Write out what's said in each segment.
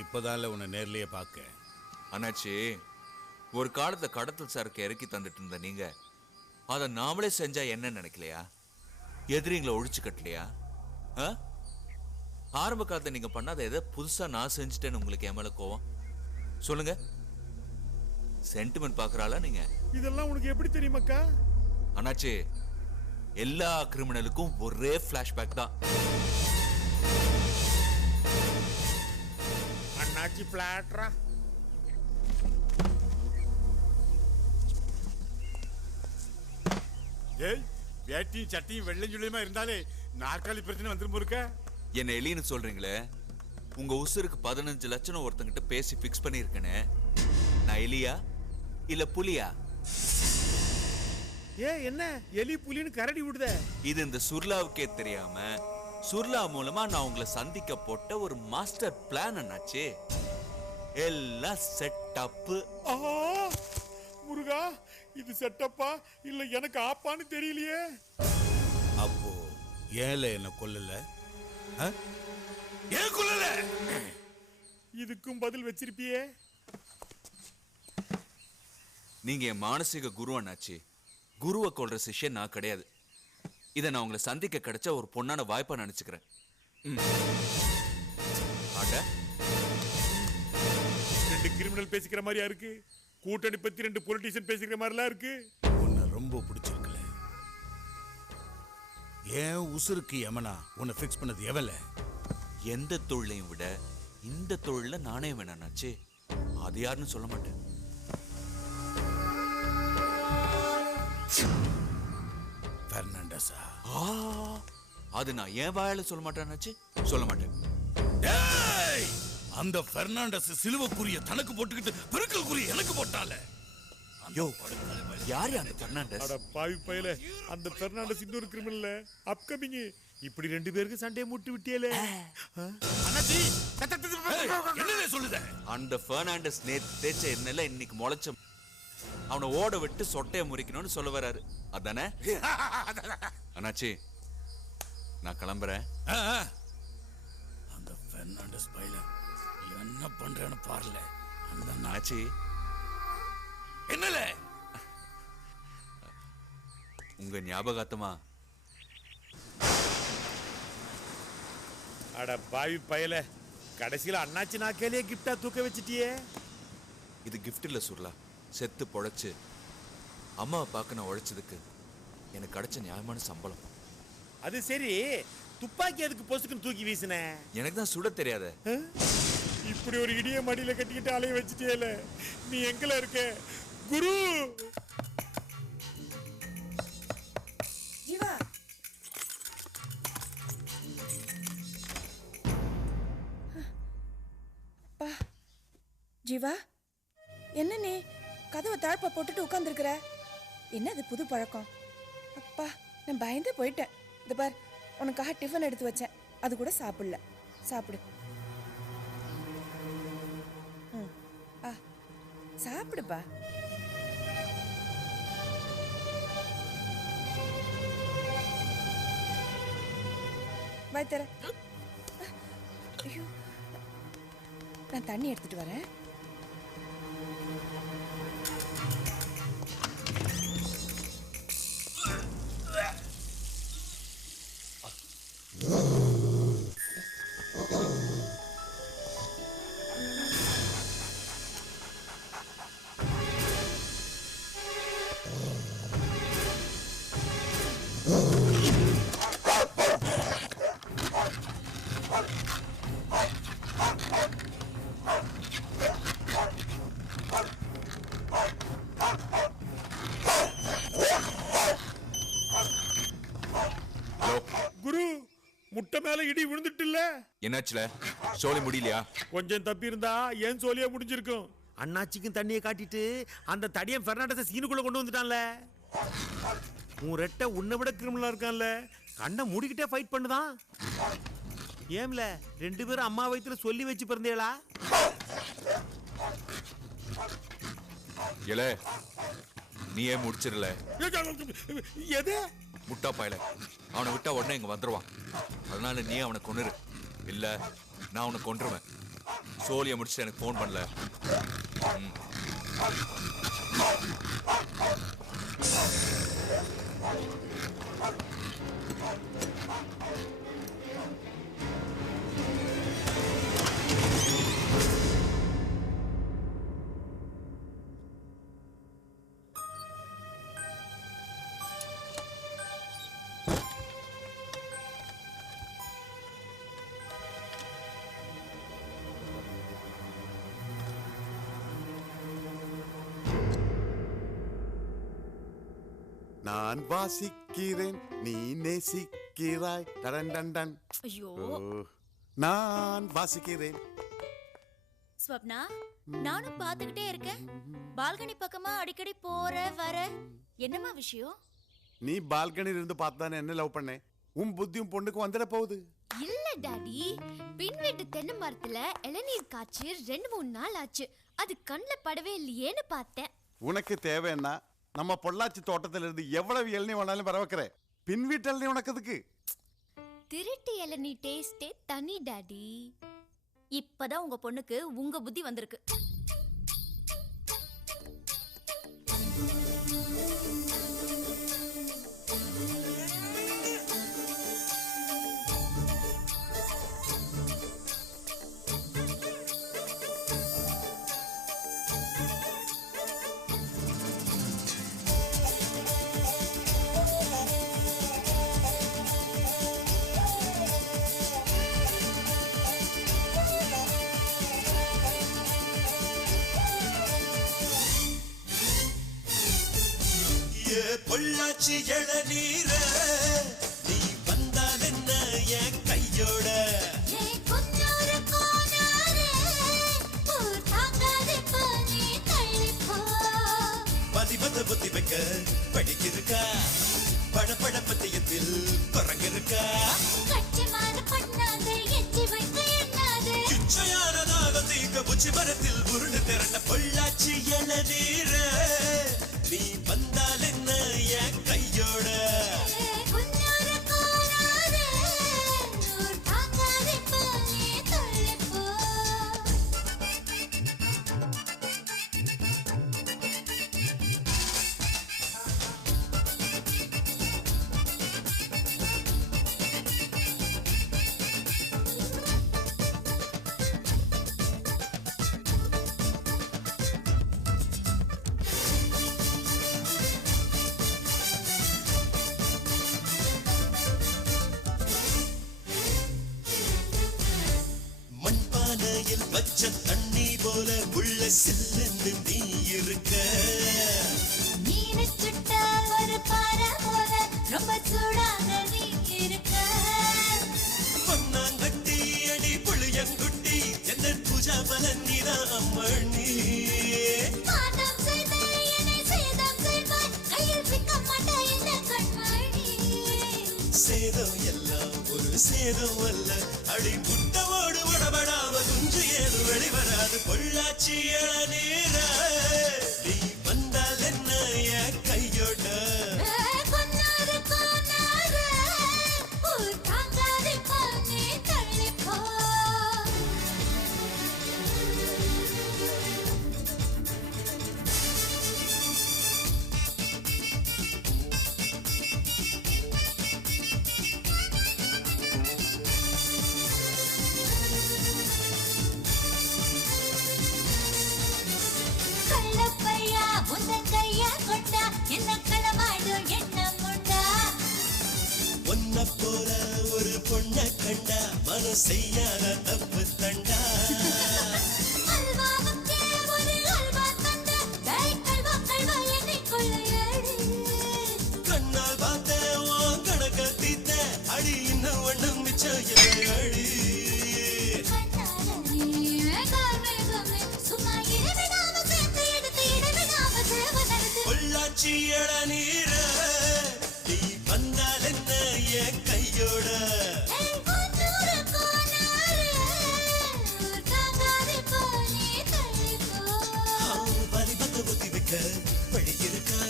இப்போதான்ல உன்னை நேர்லயே பார்க்க. அண்ணாச்சி, ஒரு காலத்துல கடத்தல் சரக்கு இறக்கி தந்துட்டு இருந்த நீங்க அதை நாமளே செஞ்சா என்ன நினைக்கலையா? எதிரிங்களை ஒழிச்சு கட்டலையா? ஆரம்ப காலத்துல நீங்க பண்ணாத எதை புதுசா நான் செஞ்சுட்டேன்னு உங்களுக்கு என் மேல கோவம்? சொல்லுங்க. சென்டிமெண்ட் பாக்குறாளா நீங்க? இதெல்லாம் உனக்கு எப்படி தெரியுமாக்கா? அண்ணாச்சி, எல்லா கிரிமினலுக்கும் ஒரே பிளாஷ்பேக் தான். அண்ணாச்சி பிளாட்ரா. ஏய், வேட்டியும் சட்டியும் வெள்ளை சொல்லியுமா இருந்தாலே நாற்காலி பிரச்சனை வந்துரும் இருக்க. என்ன எலின்னு சொல்றீங்களே, உங்க உசுருக்கு 15 லட்சம் ஒருத்தங்கிட்ட பேசி பிக்ஸ் பண்ணிருக்கேனே, நான் எலியா இல்ல புலியா? என்ன எலி புலின்னு கரடி விடுத? இது இந்த சுர்லாவுக்கே தெரியாம சுர்லா மூலமா நான் உங்களை சந்திக்க போட்ட ஒரு மாஸ்டர் பிளான் அண்ணாச்சி. எல்லாம் செட்டப். முருகா, இது செட்டப்பா இல்ல எனக்கு ஆப்பான்னு தெரியலையே. அப்போ ஏல என்ன கொல்லல? ஏன் கொல்லல? இதுக்கும் பதில் வச்சிருப்பியே. நீங்க என் மானசீக குரு அண்ணாச்சி. குருவை கொல்ற சிஷ்யன் நான் கிடையாது. இதை நான் உங்களை சந்திக்க கிடைச்ச ஒரு பொண்ணான வாய்ப்பா நினைச்சுக்கிறேன். ரெண்டு கிரிமினல் பேசிக்கிற மாதிரியா இருக்கு? கூட்டணி பத்தி ரெண்டு பொலிட்டிஷியன் பேசிக்கிற மாதிரிலாம் இருக்கு. உன்னை ரொம்ப பிடிச்சிருக்கல. ஏன் உசுருக்கு எமனா உன்னை ஃபிக்ஸ் பண்ணது எவல? எந்த தொழிலையும் விட இந்த தொழில நானே வேணாச்சு. அது யாருன்னு சொல்ல மாட்டேன். பெர்னாண்டஸா? அது நான் ஏன் வாயால சொல்ல மாட்டேன்னாச்சு. சொல்ல மாட்டேன். அந்த பெர்னாண்டஸ் சிலுவக்குரிய தனக்கு போட்டுக்கிட்டு பெருக்கல்குரிய எனக்கு போட்டால. யோ, யாரு அந்த பெர்னாண்டஸ்? அட பாவி பயலே, அந்த பெர்னாண்டஸ் இன்னொரு கிரிமினல் அப்கமிங். இப்படி ரெண்டு பேருக்கு சண்டையை முட்டி விட்டியலே. அண்ணாச்சி, என்னவே சொல்லுத? அந்த பெர்னாண்டஸ் நேத்து தேய்ச்ச எண்ணெயில இன்னைக்கு முளைச்ச. அவனை ஓட விட்டு சொட்டைய முறிக்கணும்னு சொல்ல வராரு. அதானே அண்ணாச்சி? நான் கிளம்புறேன். அந்த பெர்னாண்டஸ் பையல என்ன பண்றேன்னு பாருல. அந்த அண்ணாச்சி என்னல உங்க ஞாபகார்த்தமா? அட பாவி பயலே, கடைசியில அண்ணாச்சி நாக்கேலே கிஃப்டா தூக்க வச்சிட்டியே. இது கிஃப்ட் இல்ல சுர்லா. செத்து பொழைச்சு அம்மாவை பார்க்க நான் உழைச்சதுக்கு எனக்கு கிடைச்ச நியாயமான சம்பளம். அது சரி, துப்பாக்கி எதுக்கு பொசுக்குன்னு தூக்கி வீசின? எனக்கு தான் சுட தெரியாத. இப்படி ஒரு இடிய மடியில கட்டிக்கிட்டு அலைய வச்சுட்டேல. நீ எங்கல இருக்க குரு? ஜீவா, அப்பா. ஜீவா, என்ன நீ கதவை தாழ்ப்பா போட்டுட்டு உட்கார்ந்துருக்கிற? என்ன அது புது பழக்கம்? அப்பா, நான் பயந்தே போயிட்டேன். இந்த பார், உனக்காக டிஃபன் எடுத்து வச்சேன், அது கூட சாப்பிடல. சாப்பிடு. சாப்பிடுப்பா. வாய் தர. ஐயோ, நான் தண்ணி எடுத்துட்டு வரேன். முட்டை மேல இடி விழுந்துட்டுல? என்னாச்சுல? சோலி முடியலையா? கொஞ்சம் தப்பி இருந்தா ஏன் சோலியா முடிஞ்சிருக்கும். அண்ணாச்சிக்கும் தண்ணியை காட்டிட்டு அந்த தடியன் பெர்னாண்டஸை சீனுக்குள்ள கொண்டு வந்துட்டான்ல. உன் ரெட்டை உன்னை விட கிரிமினலா இருக்கான்ல. கண்ணை மூடிக்கிட்டே ஃபைட் பண்ணுதான். ஏம்ல ரெண்டு பேரும் அம்மா வயித்துல சொல்லி வச்சு பிறந்தேளா? ஏலே, நீ ஏன் முடிச்சிடல? எது? முட்டா பாயல, அவனை விட்டா உடனே இங்க வந்துருவான். அதனால நீ அவனை கொன்னுரு. இல்ல நான் அவனை கொன்றுவேன். சோழியை முடிச்சுட்டு எனக்கு ஃபோன் பண்ணல. நான் வாசிக்கிறேன், நீ நேசிக்கிறாய். டடன். ஐயோ நான் வாசிக்கிறேன். ஸ்வப்னா, நானும் பாத்துக்கிட்டே இருக்கேன். பால்கனி பக்கமா அடிக்கடி போற வர. என்னமா விஷயம்? நீ பால்கனில இருந்து பார்த்தானே என்ன லவ் பண்ண. உன் புத்தியும் பொண்ணுக்கு வந்துட போகுது. இல்ல டாடி, பின் வீட்டு தென்னை மரத்துல இளநீர் காய்ச்சி 2-3 நாள் ஆச்சு. அது கண்ணுல படவே இல்லையேன்னு பார்த்தேன். உனக்கு தேவைன்னா நம்ம பொள்ளாச்சி தோட்டத்துல இருந்து எவ்வளவு இளநீ வேணாலும் வர வைக்கிறேன். பின் வீட்டு இளநீ உனக்கு எதுக்கு? திருட்டு இளநீர் டேஸ்டே தனி டாடி. இப்பதான் உங்க பொண்ணுக்கு உங்க புத்தி வந்திருக்கு. பொள்ளாச்சி இளநீர நீ வந்தால் என்ன என் கையோட பதிபத புத்தி வைக்க படிக்கிருக்கா, படப்பட பத்தியத்தில் குரங்கிருக்கா, இச்சையானதாக தீக்க புச்சி மரத்தில் உருண்டு திரண்ட பொள்ளாச்சி இளநீர நீ வந்தால் என்ன என் கையோட பச்சை தண்ணி போல உள்ள சில்லு நீ இருக்க, பொன்னாங்கட்டி அடி புளியங்குட்டி என்ன பூஜா பலன் நீதான் அம்மணி, சேதம் எல்லாம் ஒரு சேதம் அல்ல, அடி முட்டவோடு உடபடாம குஞ்சு ஏது வெளிவராது பொள்ளாச்சி இளநீர நீ வந்தால் என்ன என் கையோட போல ஒரு பொண்ண கண்டா மன செய்யாத தப்பு தண்டா, கண்ணால் பார்த்த உன் கணக்க தீத்த அடி இன்னும் ஒண்ணும் மிச்சம் அடி பொள்ளாச்சி இளநீர நீ வந்தால் என்ன என் கையோட பலிபத்த புத்தி வைக்க படியிருக்கா,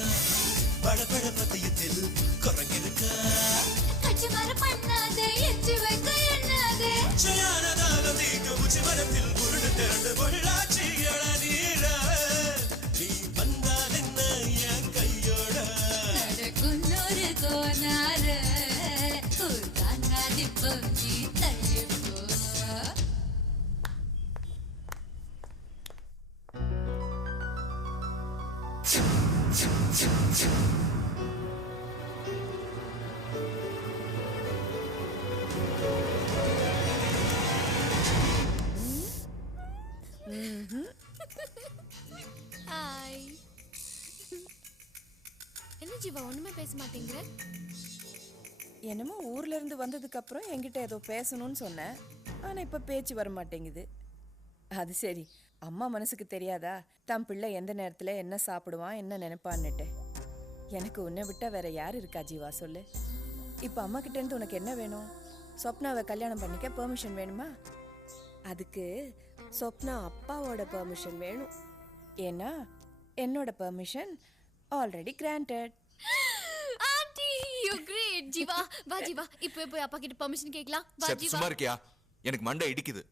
படபட பத்தியத்தில் குரங்கிருக்கா, செய்யானதாக தீக்க உச்சி மரத்தில் உருடு ஹாய். என்ன ஜீவா ஒண்ணுமே பேச மாட்டேங்கிற? என்னமோ ஊர்ல இருந்து வந்ததுக்கு அப்புறம் என்கிட்ட ஏதோ பேசணும்னு சொன்னேன். ஆனா இப்ப பேச்சு வர மாட்டேங்குது. அது சரி, அம்மா மனசுக்கு தெரியாதா தம் பிள்ளை எந்த நேரத்துல என்ன சாப்பிடுவான் என்ன நினைப்பான்னுட்டு. எனக்கு உன்னை விட்டா வேற யார் இருக்கா ஜீவா சொல்லு. இப்ப அம்மா கிட்ட இருந்து உனக்கு என்ன வேணும்? சொப்னாவை கல்யாணம் பண்ணிக்க பெர்மிஷன் வேணுமா? அதுக்கு சொப்னா அப்பாவோட பெர்மிஷன் வேணும். ஏன்னா என்னோட permission already granted. Aunty you great Jeeva. வா ஜீவா இப்போ போய் அப்பா கிட்ட பெர்மிஷன் கேக்கலாம். வா சரி, ஜீவா. சும்மா இருக்கியா? எனக்கு மண்டை இடிக்குது.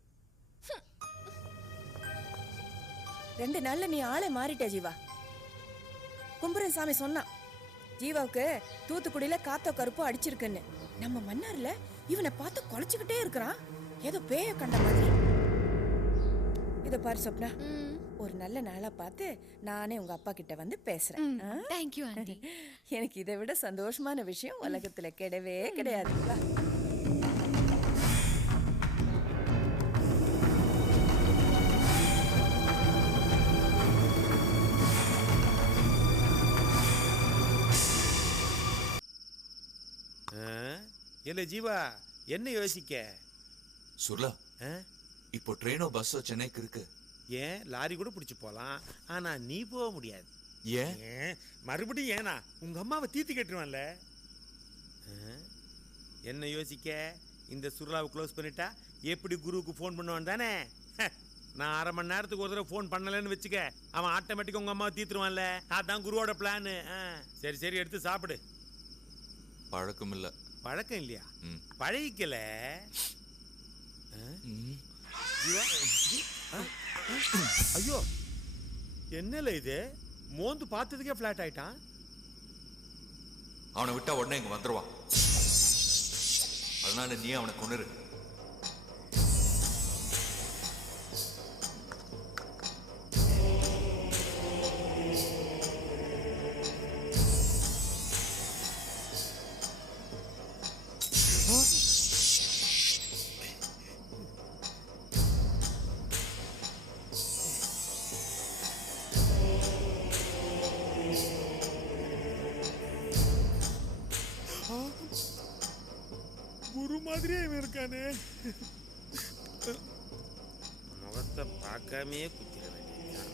2 நாள்ல நீ ஆளே மாறிட்ட ஜீவா. கும்புரன் சாமி சொன்னான் ஜீவாவுக்கு தூத்துக்குடியில காத்தோ கருப்போ அடிச்சிருக்குன்னு. நம்ம மன்னார்ல இவனை பார்த்து குலைச்சுக்கிட்டே இருக்கிறான், ஏதோ பேய கண்ட மாதிரி. இத பாரு சொப்னா, ஒரு நல்ல நாளா பார்த்து நானே உங்க அப்பா கிட்ட வந்து பேசுறேன். Thank you aunty. எனக்கு இதை விட சந்தோஷமான விஷயம் உலகத்துல கிடையவே கிடையாது. வா. இல்ல ஜீவா, என்ன யோசிக்க? சுர்லா, இப்போ ட்ரெயினோ பஸ்ஸோ சென்னைக்கு இருக்கு. ஏன் லாரி கூட பிடிச்சு போலாம், ஆனா நீ போக முடியாது. ஏன்? மறுபடியும் ஏனா உங்க அம்மாவை தீத்து கட்டுவான்ல. என்ன யோசிக்க? இந்த சுருளாவை க்ளோஸ் பண்ணிட்டா எப்படி குருவுக்கு ஃபோன் பண்ணுவான் தானே? நான் 1/2 மணி நேரத்துக்கு ஒரு தடவை ஃபோன் பண்ணலன்னு வச்சுக்க, அவன் ஆட்டோமேட்டிக்காக உங்க அம்மாவை தீத்துருவான்ல. அதான் குருவோட பிளானு. சரி சரி, எடுத்து சாப்பிடு. பழக்கம் இல்ல. பழக்கம் இல்லையா? பழகிக்கல. ஐயோ, என்னல இது? மோந்து பார்த்ததுக்கே பிளாட் ஆயிட்டான். அவனை விட்டா உடனே இங்க வந்துருவான். அதனால நீ அவனை கொன்னுரு. குரு மாதிரியே இவன் இருக்கானே. முகத்தை பார்க்காமே குத்திர வேண்டியது.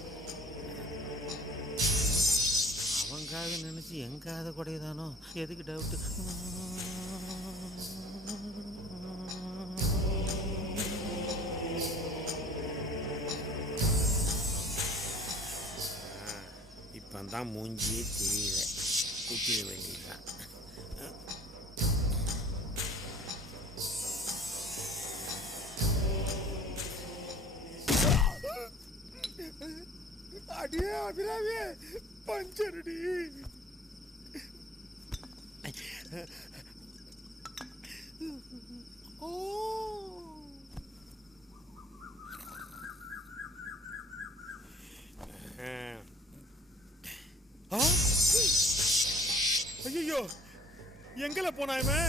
அவங்காக நினைச்சு எங்காத குடையதானோ? எதுக்கு டவுட்? இப்பந்தான் மூஞ்சியே தெரியல, குத்திர வேண்டியதுதான். அடியே அபிராமியே, பஞ்சரடி. ஓ, ஐயோ, எங்கல போனாயுமே?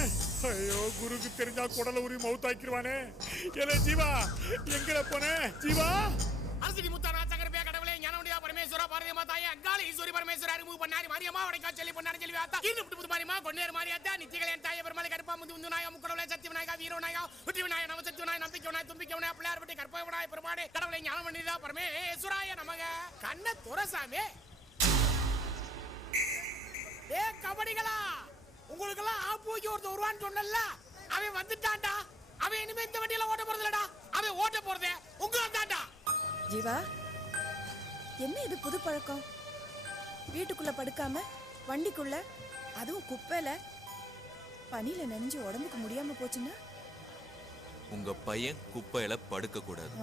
ஐயோ, குருக்கு தெரிஞ்சா குடல உரி மவுத்தாக்கிடுவானே. ஏலே ஜீவா, எங்கல போனே ஜீவா? அரசிடி முத்தானா சங்கரபியா கடவுளே ஞானமுடியா பரமேஸ்வரா பாரதிய மாதாயே அங்காளி ஈஸ்வரி பரமேஸ்வரா ரிமூவ் பண்ணாரி மாரியம்மா வடக்கா சொல்லி பொன்னாரி செல்வி ஆத்தா இன்னும் புது மாரியம்மா கொன்னேர் மாரியாத்தா நித்தியகளையன் தாயே பெருமாளை கருப்பா முந்து நாயா முக்கடவுளே சத்திய விநாயகா வீர விநாயகா உத்தி விநாயகா நம சத்திய விநாயகா நம்பிக்கை விநாயகா தும்பிக்கை விநாயகா பிள்ளையார் பட்டி கற்பக விநாயகா பெருமாளே கடவுளை ஞானம் பண்ணிதா பரமேஸ்வராய நமக. கண்ண துரசாமி, ஏ கபடிகளா, உங்களுக்கெல்லாம் ஆப்பூக்கி ஒருத்தர் வருவான்னு சொன்னல, அவன் வந்துட்டான்டா. அவன் இனிமே இந்த வண்டியில ஓட்ட போறதில்லடா, அவன் ஓட்ட போறதே உங்களை தான்டா. ஜீவா, என்ன இது புது பழக்கம்? வீட்டுக்குள்ள படுக்காம வண்டிக்குள்ள, அதுவும் குப்பையில, பனியில நனைஞ்சு உடம்புக்கு முடியாம போச்சுன்னா? உங்க பையன் குப்பையில படுக்க கூடாது,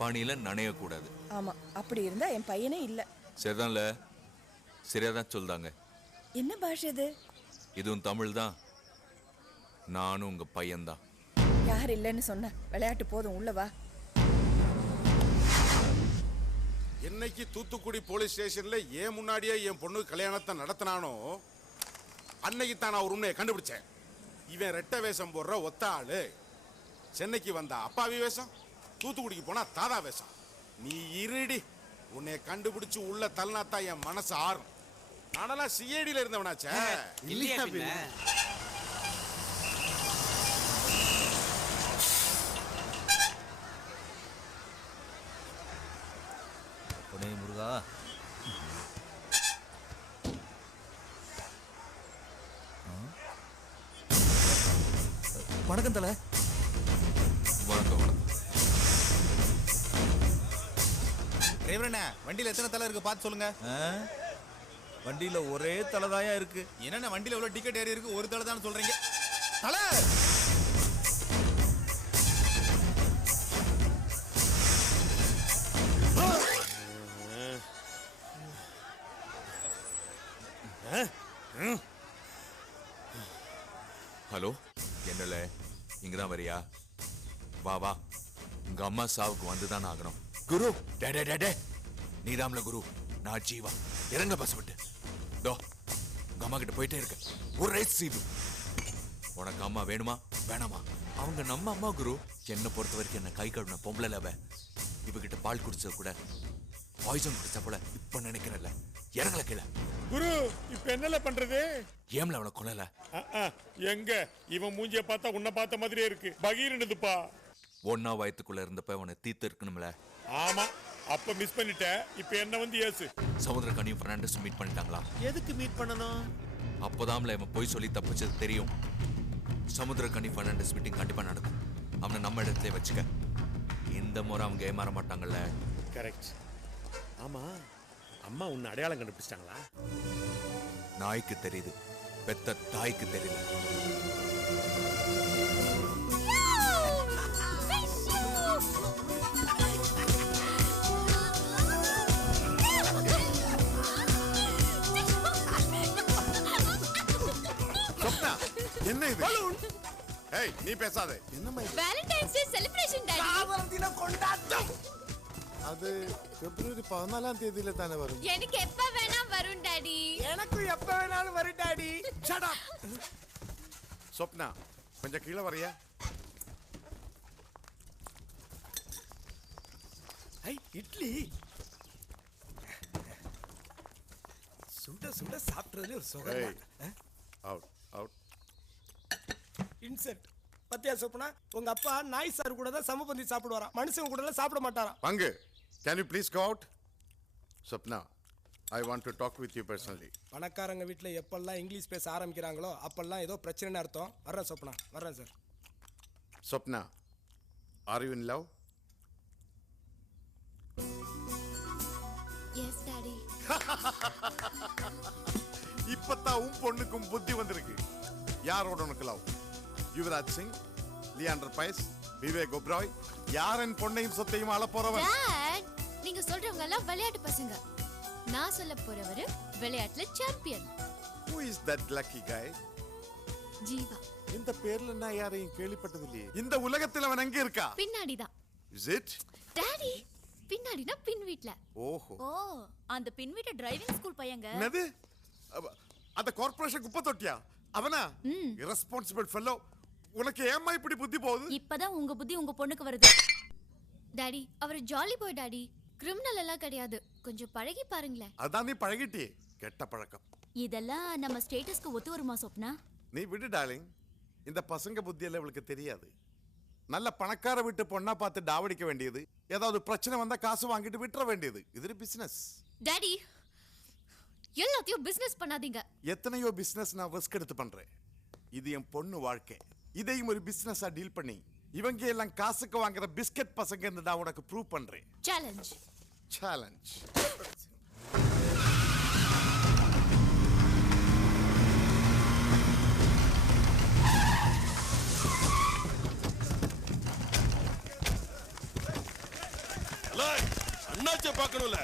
பனியில நனைய கூடாது. ஆமா, அப்படி இருந்தா என் பையனே இல்ல. சரிதான்ல? சரியாதான் சொல்றாங்க. என்ன பாஷை இது? இதுவும் தமிழ் தான். நானும் உங்க பையன்தான். யார் இல்லைன்னு சொன்ன? விளையாட்டு போதும், உள்ள வா. என்ன என்னைக்கு தூத்துக்குடி போலீஸ் ஸ்டேஷன்ல ஏன் முன்னாடியே என் பொண்ணு கல்யாணத்தை நடத்தினானோ அன்னைக்கு தான் நான் ஒரு உண்மையை கண்டுபிடிச்சேன். இவன் ரெட்டை வேஷம் போடுற ஒத்த ஆளு. சென்னைக்கு வந்தா அப்பாவி வேஷம், தூத்துக்குடிக்கு போனா தாதா வேஷம். நீ இருடி, உன்னை கண்டுபிடிச்சு உள்ள தள்ளினாத்தான் என் மனசு ஆறும். நானெல்லாம் சிஐடியில இருந்தவனாச்சே. இல்லையா பின்ன? முருகா, வணக்கம் தல. வணக்கம் வணக்கம். டிரைவரண்ணே, வண்டியில எத்தனை தலை இருக்கு பார்த்து சொல்லுங்க. வண்டியில ஒரே தலைதாயா இருக்கு. என்னென்ன வண்டியில எவ்வளவு டிக்கெட் ஏறி இருக்கு, ஒரு தலை தான் சொல்றீங்க? தலை ஹலோ, என்னல இங்கதான் வரியா? வா வா, உங்க அம்மா சாவுக்கு வந்துதான் ஆகணும். குரு, டே டே டே டே, நீதாம்ல குரு, நான் ஜீவா. இறங்க பஸ் விட்டு. டோ, உங்க அம்மா கிட்ட போயிட்டே இருக்க. ஒரு ரைஸ் சீவு. உனக்கு அம்மா வேணுமா வேணாமா? அவங்க நம்ம அம்மா குரு. என்ன பொறுத்த வரைக்கும் என்ன கை கழுவின பொம்பளை லவ. இவகிட்ட பால் குடிச்சது கூட பாய்சன் குடிச்ச போல இப்ப நினைக்கிறேன்ல. இறங்கல கீழே. குரு, இப்ப என்னல பண்றது? ஏம்ல அவனை கொல்லல? எங்க இவன் மூஞ்சிய பார்த்தா உன்னை பார்த்த மாதிரியே இருக்கு. பகீர்னுதுப்பா. ஒன்னா வயத்துக்குள்ள இருந்தப்ப அவனை தீத்து இருக்கணும்ல. ஆமா, அப்ப மிஸ் பண்ணிட்ட. இப்ப என்ன வந்து ஏசு. சமுத்திரக்கனியும் பெர்னாண்டஸ் மீட் பண்ணிட்டாங்களா? எதுக்கு மீட் பண்ணணும்? அப்போதான்ல இவன் போய் சொல்லி தப்பிச்சது தெரியும். சமுத்திரக்கனி பெர்னாண்டஸ் மீட்டிங் கண்டிப்பா நடக்கும். அவனை நம்ம இடத்துல வச்சுக்க. இந்த முறை அவங்க ஏமாற மாட்டாங்கல்ல. கரெக்ட். ஆமா, அம்மா உன்னை அடையாளம் கண்டுபிடிச்சிட்டாங்களா? நாய்க்கு தெரியுது, பெத்த தாய்க்கு தெரியல. என்ன இது? ஏய், நீ பேசாதே. என்னம்மா இது? Valentine's day celebration daddy. காதலத்தின கொண்டாட்டம். அது பிப்ரவரி 14ஆம் தேதியில தானே வரும். எனக்கு எப்ப வேணா வரும் டாடி. எனக்கு எப்ப வேணாலும் வரும் டாடி. Shut up. சொப்னா, கொஞ்சம் கீழே வரியா? ஐ, இட்லி சுட சுட சாப்பிட்றதுல ஒரு சுகம். Out out. இன்சென்ட் பத்தியா சொப்பனா, உங்க அப்பா நாய் சார் கூட தான் சமபந்தி சாப்பிடுவாராம், மனுஷங்க கூட எல்லாம் சாப்பிட மாட்டாராம். பங்கு, can you please go out? Swapna, I want to talk with you personally. பணக்காரங்க வீட்டுல எப்பெல்லாம் இங்கிலீஷ் பேச ஆரம்பிக்கிறாங்களோ அப்பெல்லாம் ஏதோ பிரச்சனைன்னு அர்த்தம். வர்றேன் சொப்பனா, வர்றேன் sir. Swapna, are you in love? Yes daddy. இப்பதான் உன் பொண்ணுக்கும் புத்தி வந்திருக்கு. யாரோட உனக்கு லவ்? யுவராஜ் சிங், லியாண்டர் பைஸ், விவேக் ஒப்ராய், யாரின் பொண்ணையும் சொத்தையும் ஆள போறவன்? டாட், நீங்க சொல்றவங்க எல்லாம் விளையாட்டு பசங்க. நான் சொல்ல போறவரு விளையாட்டுல champion. Who is that lucky guy? Jeeva. இந்த பேர்ல நான் யாரையும் கேள்விப்பட்டது இல்லையே. இந்த உலகத்தில் அவன் எங்க இருக்கா? பின்னாடிதான். Is it? டாடி, பின்னாடினா பின் வீட்ல. ஓஹோ. ஓ, அந்த பின் வீட்டு டிரைவிங் ஸ்கூல் பையங்க. என்னது? அந்த கார்ப்பரேஷன் குப்பை தொட்டியா? அவனா? irresponsible fellow. உனக்கு ஏம்மா இப்படி புத்தி போகுது? இப்பதான் உங்க புத்தி உங்க பொண்ணுக்கு வருது. டாடி, அவர் ஜாலி பாய் டாடி. கிரிமினல் எல்லாம் கிடையாது. கொஞ்சம் பழகி பாருங்களேன். அதான் நீ பழகிட்டியே. கெட்ட பழக்கம். இதெல்லாம் நம்ம ஸ்டேட்டஸ்க்கு ஒத்து வருமா சொப்னா? நீ விடு டார்லிங். இந்த பசங்க புத்தியெல்லாம் இவளுக்கு தெரியாது. நல்ல பணக்கார வீட்டு பொண்ணா பார்த்து டாவடிக்க வேண்டியது, ஏதாவது பிரச்சனை வந்தா காசு வாங்கிட்டு விட்டுற வேண்டியது. இது பிசினஸ். டாடி, எல்லாத்தையும் பிசினஸ் பண்ணாதீங்க. எத்தனையோ பிசினஸ் நான் ரிஸ்க் எடுத்து பண்றேன். இது என் பொண்ணு வாழ்க்கை. இதையும் ஒரு பிசினஸா டீல் பண்ணி இவங்க எல்லாம் காசுக்கு வாங்குற பிஸ்கட் பசங்க நான் உனக்கு ப்ரூவ் பண்றேன். சேலஞ்ச். சேலஞ்ச். அண்ணாச்சிய பார்க்கணும்ல,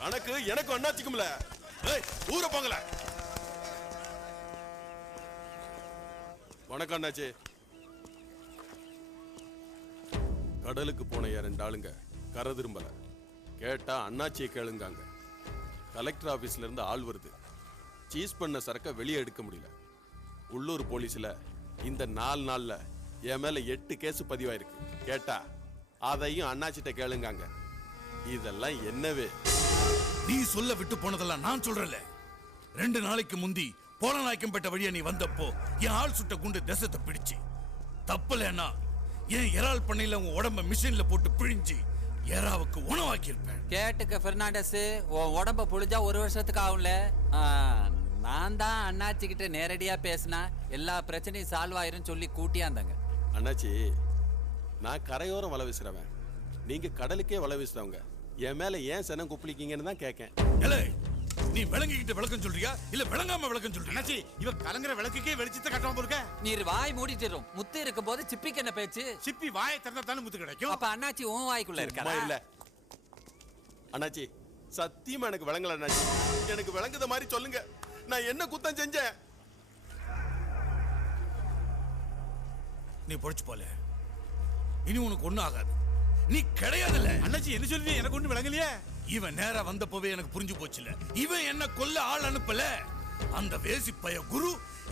கணக்கு எனக்கு அண்ணாச்சிக்கும்ல. ஊர போங்கல. வணக்கம் அண்ணாச்சி. கடலுக்கு போன ரெண்டு ஆளுங்க கரை திரும்பல. கேட்டா அண்ணாச்சியை கேளுங்காங்க. கலெக்டர் ஆபீஸ்ல இருந்து ஆள் வருது. சீஸ் பண்ண சரக்க வெளியே எடுக்க முடியல. உள்ளூர் போலீஸ்ல இந்த 4 நாள்ல என் மேல 8 கேஸ் பதிவாயிருக்கு. கேட்டா அதையும் அண்ணாச்சிட்ட கேளுங்காங்க. இதெல்லாம் என்னவே? நீ சொல்ல விட்டு போனதெல்லாம் நான் சொல்றல. 2 நாளைக்கு முந்தி போலநாயக்கம்பேட்டை வழியா நீ வந்தப்போ என் ஆள் சுட்ட குண்டு தேசத்தை பிடிச்சு தப்பலன்னா என் இறால் பண்ணையில உன் உடம்ப மிஷின்ல போட்டு பிழிஞ்சு எறாவுக்கு உணவாக்கி இருப்பேன். கேட்டுக்க பெர்னாண்டஸ், உன் உடம்ப புழிஞ்சா 1 வருஷத்துக்கு ஆகும்ல. நான் தான் அண்ணாச்சி கிட்ட நேரடியா பேசினா எல்லா பிரச்சனையும் சால்வ் ஆயிரும் சொல்லி கூட்டியாந்தாங்க. அண்ணாச்சி, நான் கரையோரம் வலை வீசுறவன், நீங்க கடலுக்கே வலை வீசுறவங்க. என் மேல ஏன் சனம் குப்பிளிக்கீங்கன்னு தான் கேட்கேன். நீ விளங்கிக்கிட்ட விளக்கம் சொல்றியா இல்ல விளங்காம விளக்கம் சொல்றியா? அண்ணாச்சி, இவ கலங்கற விளக்குக்கே வெளிச்சத்தை கட்டாம இருக்க. நீர் வாய் மூடிட்டுரும். முத்து இருக்கும் போது சிப்பிக்கு என்ன பேச்சு? சிப்பி வாயை திறந்தா தானே முத்து கிடைக்கும். அப்ப அண்ணாச்சி உன் வாய்க்குள்ள இருக்கா? இல்ல அண்ணாச்சி, சத்தியமா எனக்கு விளங்கல அண்ணாச்சி. எனக்கு விளங்குத மாதிரி சொல்லுங்க. நான் என்ன குத்தம் செஞ்சேன்? நீ பொழிச்சு போல. இனி உனக்கு ஒண்ணும் ஆகாது. நீ கிடையாதுல்ல. அண்ணாச்சி என்ன சொல்றீங்க? எனக்கு ஒண்ணு விளங்கலையே. இவன் நேரா வந்தப்பவே எனக்கு புரிஞ்சு போச்சுல. இவன் என்ன கொல்ல ஆள் அனுப்பல. அந்த வேசி பைய குரு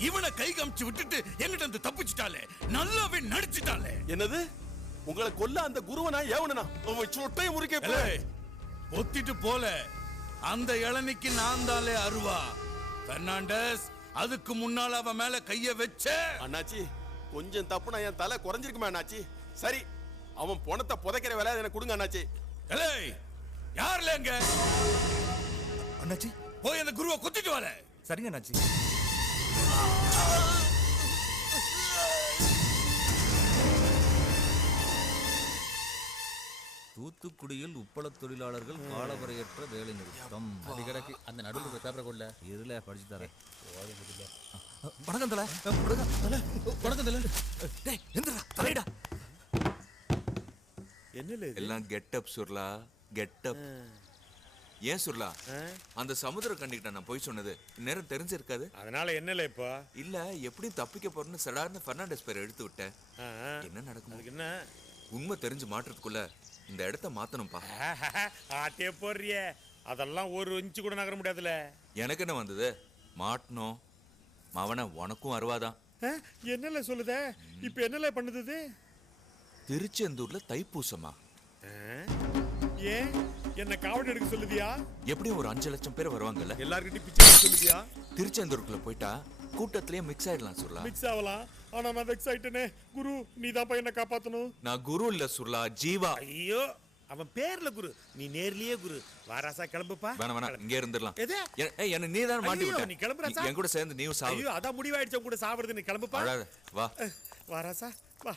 இவனை கை காமிச்சு விட்டுட்டு என்கிட்ட வந்து தப்பிச்சிட்டாலே. நல்லாவே நடிச்சிட்டாலே. என்னது? உங்களை கொல்ல அந்த குருவை நான் ஏவனா? சொட்டையை முறிக்க ஒத்திட்டு போல. அந்த இளநிக்கு நான் தாலே அருவா. பெர்னாண்டஸ், அதுக்கு முன்னால அவன் மேல கைய வச்ச. அண்ணாச்சி, கொஞ்சம் தப்புனா என் தலை குறைஞ்சிருக்குமா அண்ணாச்சி? சரி, அவன் பணத்தை புதைக்கிற வேலை எனக்கு கொடுங்க அண்ணாச்சி. யாருல எங்க அண்ணாச்சி? போய் அந்த குருவை கொத்திட்டு வர. சரிங்க அண்ணாச்சி. தூத்துக்குடியில் உப்பள தொழிலாளர்கள் காலவரையற்ற வேலை நிறுத்தம். அடிக்கடக்கு அந்த நடுவில் பேப்பரை கொள்ள இருல படிச்சு தரேன். வணக்கம் தல. வணக்கம் தல. டேய் எந்திரா தலைடா. என்னல எல்லாம் கெட்டப் சுர்லா, கெட்டப். ஏன் சுர்லா, அந்த சமுத்திர கண்டிக்கிட்ட நான் போய் சொன்னது நேரம் தெரிஞ்சிருக்காது. அதனால என்னல இப்போ? இல்ல, எப்படி தப்பிக்க போறேன்னு சடார்னு பெர்னாண்டஸ் பேர் எடுத்து விட்டேன். என்ன நடக்கும்? அதுக்கு என்ன? உண்மை தெரிஞ்சு மாட்டுறதுக்குள்ள இந்த இடத்த மாத்தணும்பா. ஆட்டே போறிய, அதெல்லாம் 1 இன்ச்சு கூட நகர முடியாதுல. எனக்கு என்ன வந்தது? மாட்டணும். மவன உனக்கும் அருவாதான். என்னல சொல்லுத? இப்ப என்னல பண்ணுது? திருச்செந்தூர்ல தைப்பூசமா? ஏன் என்ன காவடி எடுக்க சொல்லுதியா? எப்படியும் ஒரு 5 லட்சம் பேர் வருவாங்கல்ல. எல்லார்கிட்டயும் பிச்சை சொல்லுதியா? திருச்செந்தூருக்குள்ள போயிட்டா கூட்டத்திலேயே மிக்ஸ் ஆயிடலாம் சுர்லா. மிக்ஸ் ஆகலாம். ஆனா நான் வெக்ஸ் ஆயிட்டேனே. குரு, நீ தான் என்ன காப்பாத்தணும். நான் குரு இல்ல சுர்லா, ஜீவா. ஐயோ, அவன் பேர்ல குரு, நீ நேர்லயே குரு. வாராசா கிளம்புப்பா. வேணாம், இங்கே இருந்துடலாம். என்ன நீ தான் மாட்டி விட்ட. நீ கிளம்புறாசா? என் கூட சேர்ந்து நீ சாவு. ஐயோ, அதான் முடிவாயிடுச்சு கூட சாவறது. நீ கிளம்புப்பா. வா. வாராசா வா.